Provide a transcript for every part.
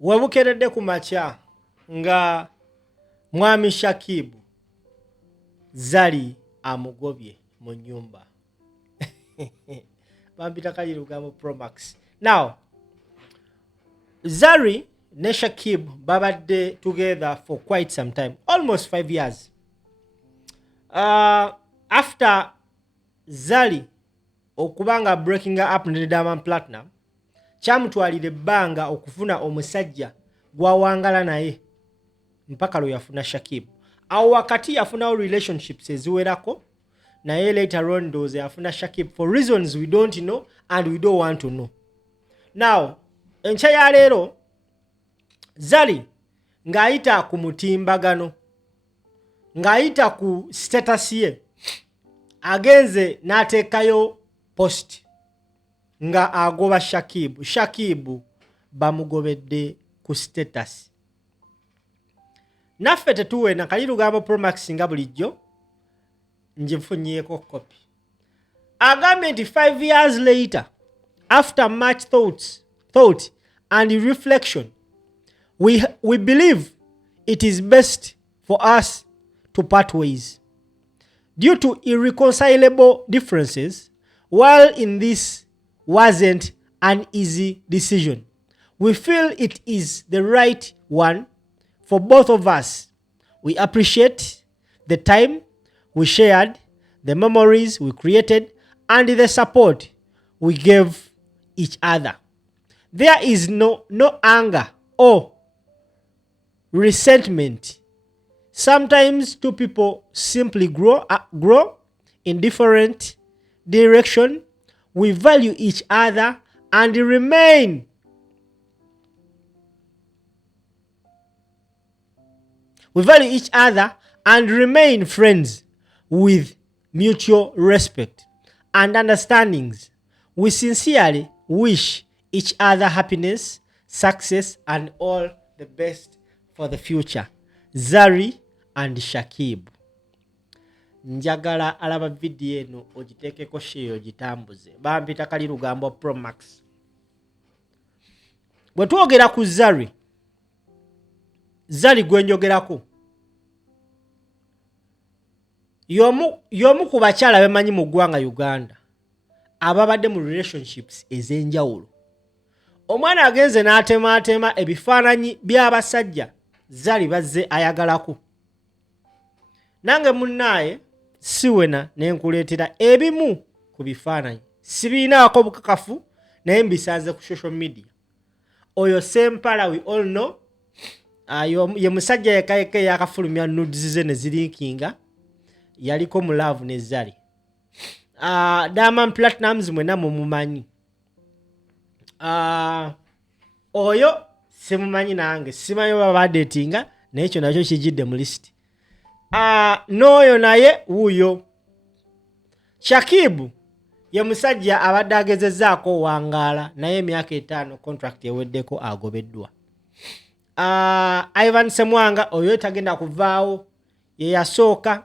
Webukeredde ku makya nga mwami Shakibu Zari amugobye mu nyumba. Bampita Kalirugambo Pro Max. Now, Zari ne Shakibu babadde together for quite some time, almost 5 years. After Zari okubanga breaking up ne Diamond Platinum, kyamutwalira ebbanga okufuna omusajja gwawangala naye mpaka lwe yafuna Shakibu. Awo wakati yafunawo relationships eziwerako, naye later on those yafuna Shakibu for reasons we don't know and we don't want to know. Now, enkya ya leero Zari ng'ayita ku mutimbagano, ng'ayita ku status ye, agenze n'ateekayo post nga agoba Shakibu. Shakibu bamugobedde ku status. Naffe tetuwena Kalirugambo Pro Max nga bulijjo njifunyeeko copy. Agambye nti 5 years later, after much thought and reflection, we believe it is best for us to part ways. Due to irreconcilable differences, while in this wasn't an easy decision, we feel it is the right one for both of us. We appreciate the time we shared, the memories we created, and the support we gave each other. There is no anger or resentment. Sometimes two people simply grow in different directions. We value each other and remain friends with mutual respect and understandings. We sincerely wish each other happiness, success, and all the best for the future. Zari and Shakibu. Njagala alaba video eno ogiteekeko share ogitambuze. Bampita Kalirugambo Pro Max. Bwe twogera ku Zari gwenjogerako, y'omu ku bakyala bemanyi mu ggwanga Uganda ababadde mu relationships ez'enjawulo. Omwana agenze n'atemaatema ebifaananyi by'abasajja Zari bazze ayagalako. Nange munnaaye siwena ne nkuleetera ebimu ku bifaananyi. Sibiinaako bukakafu naye mbisanze ku social media. Oyo Sempala we all know. Ye musajja yekayeke yakafulumya nudes ze ne zirinkinga. Yaliko mu love ne Zari. Diamond Platinum mwena mumumanyi. Oyo simumanyi nange. Simanyi baba datinga naye ekyo nakyo kijidde mu list. N'oyo naye wuyo. Shakibu ye musajja abadde agezezzaako wangaala naye emyaka 5 contract eweddeko agobeddwa. Ivan Semwanga oyo tagenda kuvaawo, ye yasooka,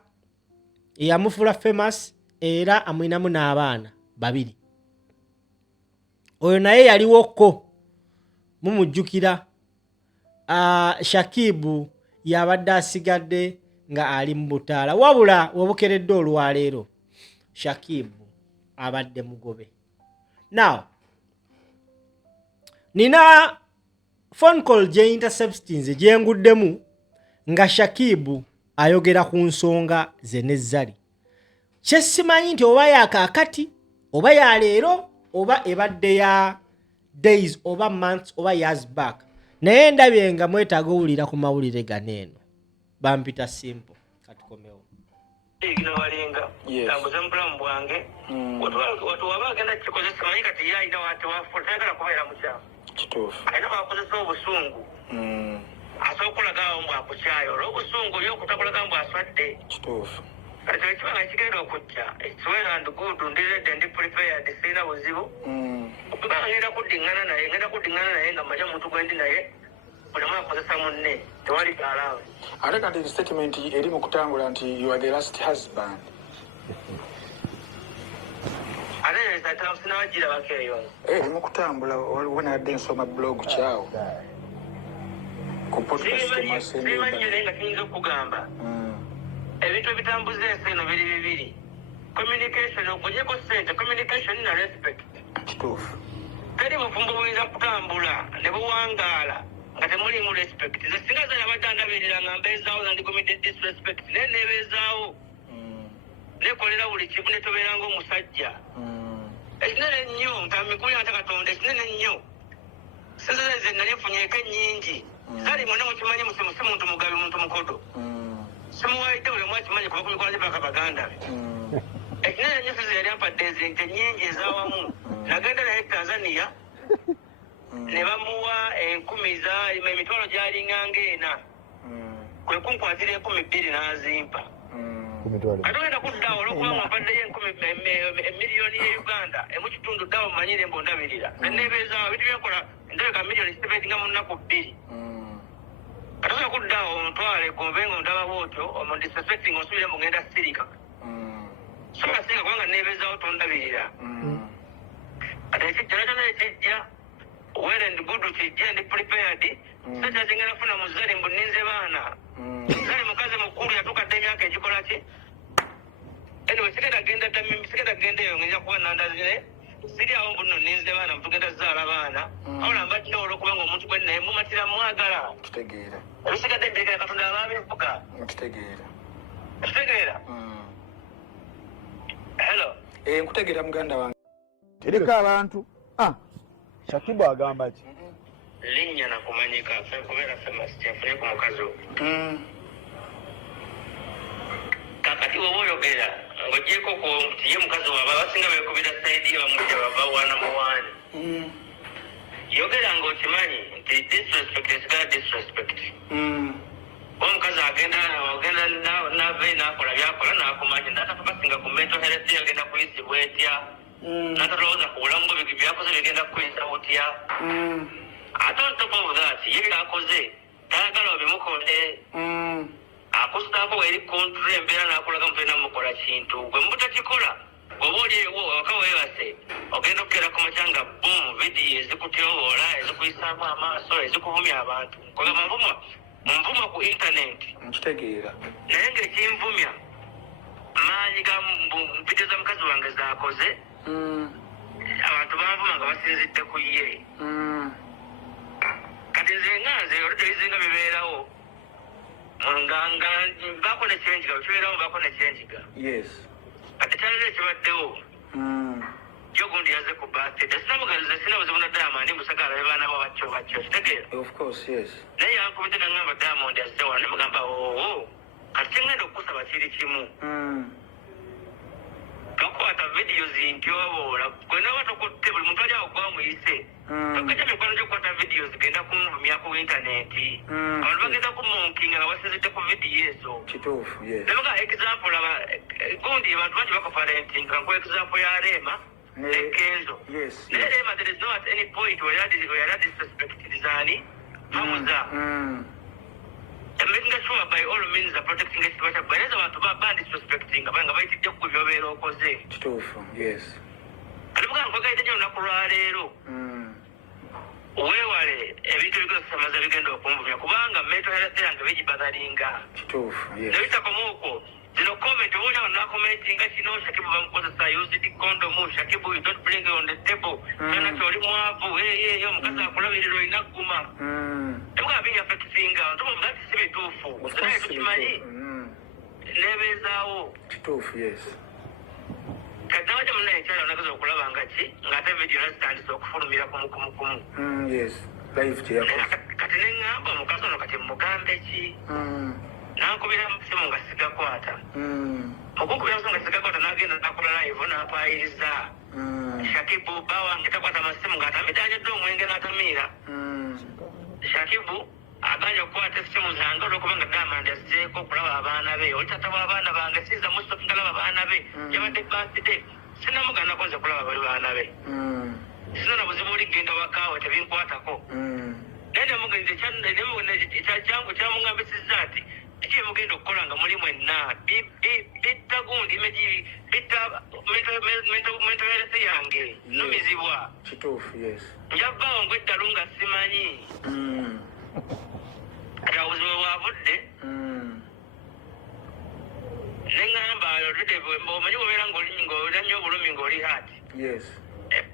ye yamufuula famous era amwinamu n'abaana 2. Oyo naye yaliwoko mumujjukira. Shakibu yabadde asigadde nga ali mu butaala. Wabula webukeredde olwaleero Shakibu abadde mugobe. Now, nina phone call gye interceptions gyenguddemu nga Shakibu ayogera ku nsonga ze ne Zari. Kye simanyi nti oba yakaakati oba ya leero oba ebadde ya days oba months oba years back. Naye ndabye nga mwetaaga owulira ku mawulire ganeeno. Bampita simple katukomewo. Igino walinga tambuza mpulamu bwange watu wabagenda kikozesa manyi kati yalina watu wafutagala kubeera mukyamu kituufu ayina bakozesa obusungu asookulaga mbw akukyayo olw'obusungu y'okutakulaga mbw aswadde kituufu kati ekibanga kigenda okujja it's and good ndiredde ndi prepared sirina buzibu okubanga ngenda kuddingana naye nga manya omuntu gwendi naye bulamu akozesa munne tewali gaalaawe. Ate kati statement eri mu kutambula nti you are the last husband. Ate sinawagirabako eyo. Eri mu kutambula waliwo nadde nsoma blog kyawo. ku podcast simanyi nenga kiyinza okugamba ebintu ebitambuza ensi eno biri bibiri communication okujeko sente communication na respect kituufu teri bufumbo buyinza kutambula ne buwangaala nga temulimu respect ze singa zana batandabirira nga mbeezaawo nga ndi committed disrespect naye nebeezaawo nekolera buli kimu netobeera ng'omusajja ekinene ennyo ntamikuli ate katonda ekinene ennyo sente ze nali nfunyeeko ennyingi zali mwena mukimanyi musimu si muntu mugabi muntu mukodo simuwaidde buli omu akimanyi kuba ku mikono gye paka baganda be ekinene ennyo sente yali ampadde ezente nnyingi ez'awamu nagenda naye Tanzania ne bamuwa 10,000 emitwalo gyalinga ng'ena kwe kunkwatira 2,000 n'azimpa atogenda kuddawo olwokubanga mpaddeyo emiliyoni ye Uganda emukitundu ddawo mumanyire mbondabirira neneebeezaawo bintu byenkola ndabeka miliyoni sibetinga mu nnaku 2 atogenda kuddawo ontwale gombe nga ondaba bwotyo omundisrespecting onsubire mugenda sirika soka sirika kubanga neebeezaawo tondabirira ate ekijjana kyona ekijja well and good kijja ndi prepared sajja zingenda funa muzali mbu ninze baana zali mukazi mukulu yatukadde emyaka egikola ki anyway sikenda genda eyo ngenda kuba nandazire siri awo mbu nno ninze baana mutugenda zaala baana awula mbadde olwokubanga omuntu gwe naye mumatira mwagala kitegeera ebisigadde mbirikira katonda ababivuga kitegeera hello nkutegeera muganda wange tereka abantu Shakibu agamba ki linnya nakumanyika ffe kubeera famous kyafunye ku mukazi oyo kakati woba oyogera ng'ogyeko nti ye mukazi waaba abasinga beekubira saidi bamujja bava wana mu wani yogera ng'okimanyi nti disrespect esigala disrespect omukazi agenda nave n'akola byakola n'akumanya natatubasinga ku mental health yagenda kuyisibwa etya natatolowooza ku bulamu bwe byakoze bigenda kukuyisa butya ate on top of that ye byakoze tayagala obimukole akusitaako weri kontra embeera n'akulaga mutulina mukola kintu gwe mubutakikola oba oliewo waka weebase ogenda okukeera ku makya nga boom vidiyo ezikutyoboola ezikuyisaamu amaaso ezikuvumya abantu kogamba nvuma ku intaneti nkitegeera naye ng'ekinvumya maanyi ga mpite za mukazi wange zaakoze abantu banvuma nga basinzidde ku ye kati nze nganze oludde ebizinga bibeerawo nga baako nekyenjiga kibeerawo baako nekyenjiga kati kyaliro ekibaddewo jo gundi yaze ku birthday sinamugaliza sina buzibu na Diamond musagala be baana bacyo kitegeera naye yankubidde nangamba Diamond azze wano nemugamba kati ngenda okukusaba kiri kimu tokwata vidiyo zintyoboola gwenaba tokutte buli muntu ali awo gwamuyise tokajja mikwano gyokukwata vidiyo zigenda kunvumya ku intaneti abantu bagenda kumunkinga nga basinzidde ku vidiyo ezo nebaga example gundi abantu bangi bakofarentinga nku example ya Rema ne Kenzo naye Rema there is no at any point where yali disrespected zani hamuza making sure by all means protecting the situation but there's abantu ba disrespecting abanga bayitidde ku byobera okoze kituufu alibuga nkogayite nyo nakulwa leero weewale ebintu bikozesamaza bigenda okumvumya kubanga mental health yange bigibagalinga kituufu nebitakomuuko zino comment obuuli awo nakomentinga kino Shakibu bamukozesa used condom Shakibu you don't bring on the table sana kyoli mwavu omukazi akulabirira olina gguma ebuga binyaffectinga ntumu that si bituufu naye tukimanyi nebeezaawo kituufu kati nabaja munaye ekyala onagaza okulaba nga ki ng'ate vidiyo nazitandisa okufulumira kumu kati neŋŋamba omukazi ono kati mugambe ki nankubira musimu nga sigakwata okukubira musimu nga sigakwata nagenda nakola live nampayiriza Shakibu bawange takwata masimu ng'atamidanyedde omwenge n'atamiira Shakibu aganye okukwata essimu zange olwokubanga Diamond azzeeko okulaba abaana be oli tata w'abaana bange siiza musofu ngalaba abaana be yabadde birthday sinamugana nze kulaba bali baana be sinona buzibu oli genda wakaawe tebinkwatako naye nemugenze ekyangu kyamungambisizza ati kiki mugenda okukola nga muli mwenna bitta gundi bitta mental health yange numizibwa kituufu njavaawo ngweddalu nga simanyi avudde neŋŋamba oludde omanyi obeera ng'olannyo obulumi ng'oli hati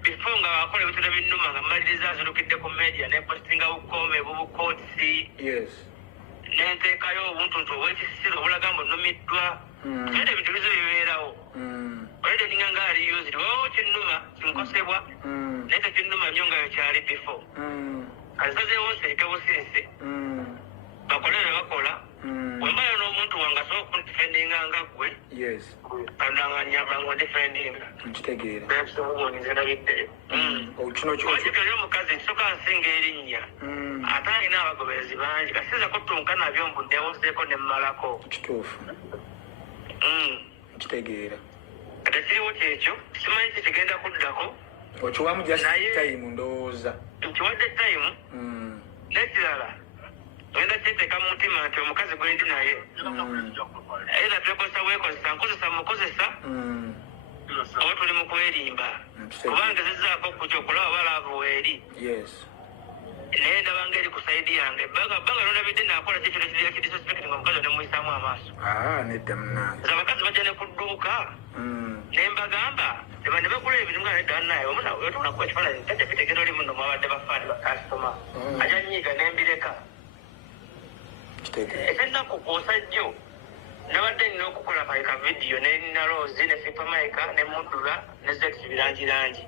before nga wakola ebitone by'ennuma nga mmaliriza zirukidde ku media nepostinga bukoome bubukootisi nenteekayo obuntuntu obwekisisiro obulaga mbu nnumiddwa ede ebintu bizo bibeerawo olede ninga nga aliyuziri wawo kinnuma kinkosebwa naye tekinnuma nnyo nga yokyali before azazeewo nseeke busiisi bakole ne bakola wembayo n'omuntu wange asobola okuntifendinga nga ggwe kandanganyabango ndifendinga nze nabiddeyo wajikali omukazi nsoka nsinga erinnya ate alina abagoberezi bangi kasiza kutunka nabyo mbu newozeeko nemmalako kitegeera kati kiriwo kyekyo simanyi kikigenda kuddako okiwamu just time ndowooza nkiwadde time nekirala ngenda kiteeka mu mutima nti omukazi gwendi naye era twekozesa weekozesa nkozesa mukozesa oba tuli mu kwerimba kubanga zizaako kukyokulaba balaavu weeri naye ndabanga eri ku saidi yange bbanga nondabidde naakola kyekiro kirira kidisrespect nga omukazi nemuyisaamu amaaso nedda munange abakazi bajja ne ku dduuka nembagamba ne bagula ebintu nga nedda naye omunaotunakuba ekifaananyi tajja bitegera oli muno mwabadde bafaani bakasitoma ajja nyiiga nembireka ekyennaku kwosajjo nabadde nina okukola maika vidiyo nenina Rose ne Supermaika ne Mudula ne Zex birangirangi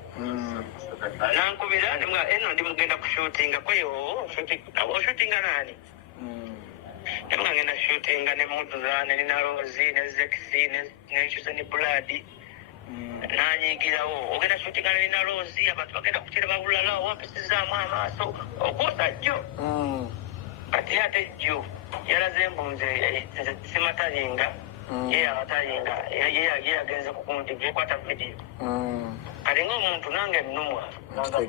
nankubira eno ndi mugenda kushootinga kweyo oshootinga nani nemga ngenda shootinga ne Mudula ne nina Rose ne Zex nekyuse ne Blood nanyigirawo ogenda shootinga ne nina Rose abantu bagenda kukiraba bulala wampisizzaamu amaaso okwosajjo kati ate jjo yalaze embunze nze simatayinga ye abatayinga ye yagenze kukundi byekwata vidiyo kati ng'omuntu nange ennumwa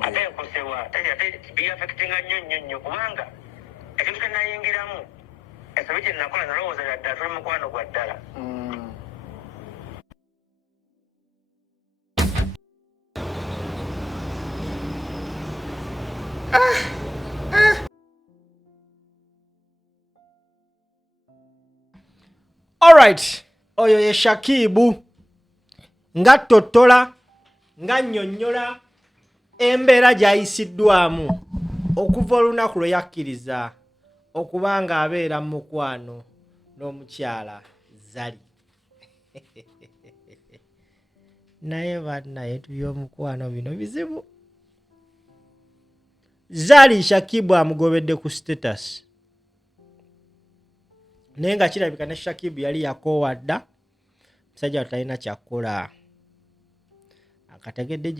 ate ekosebwa ate biyafekitinga nnyo kubanga ekintu kyenayingiramu ensobi gye nakola nalowooza yaddala tuli mukwano gwa ddala Alright, oyo ye Shakibu nga tottola nga nnyonnyola embeera gy'ayisiddwamu okuva olunaku lwe yakkiriza okuba nga abeera mu mukwano n'omukyala Zari. Naye bannaye by'omukwano bino bizibu. Zari Shakibu amugobedde ku status. Naye nga kirabika ne Shakibu yali yakoowa dda musajja talina kyakukola akategedde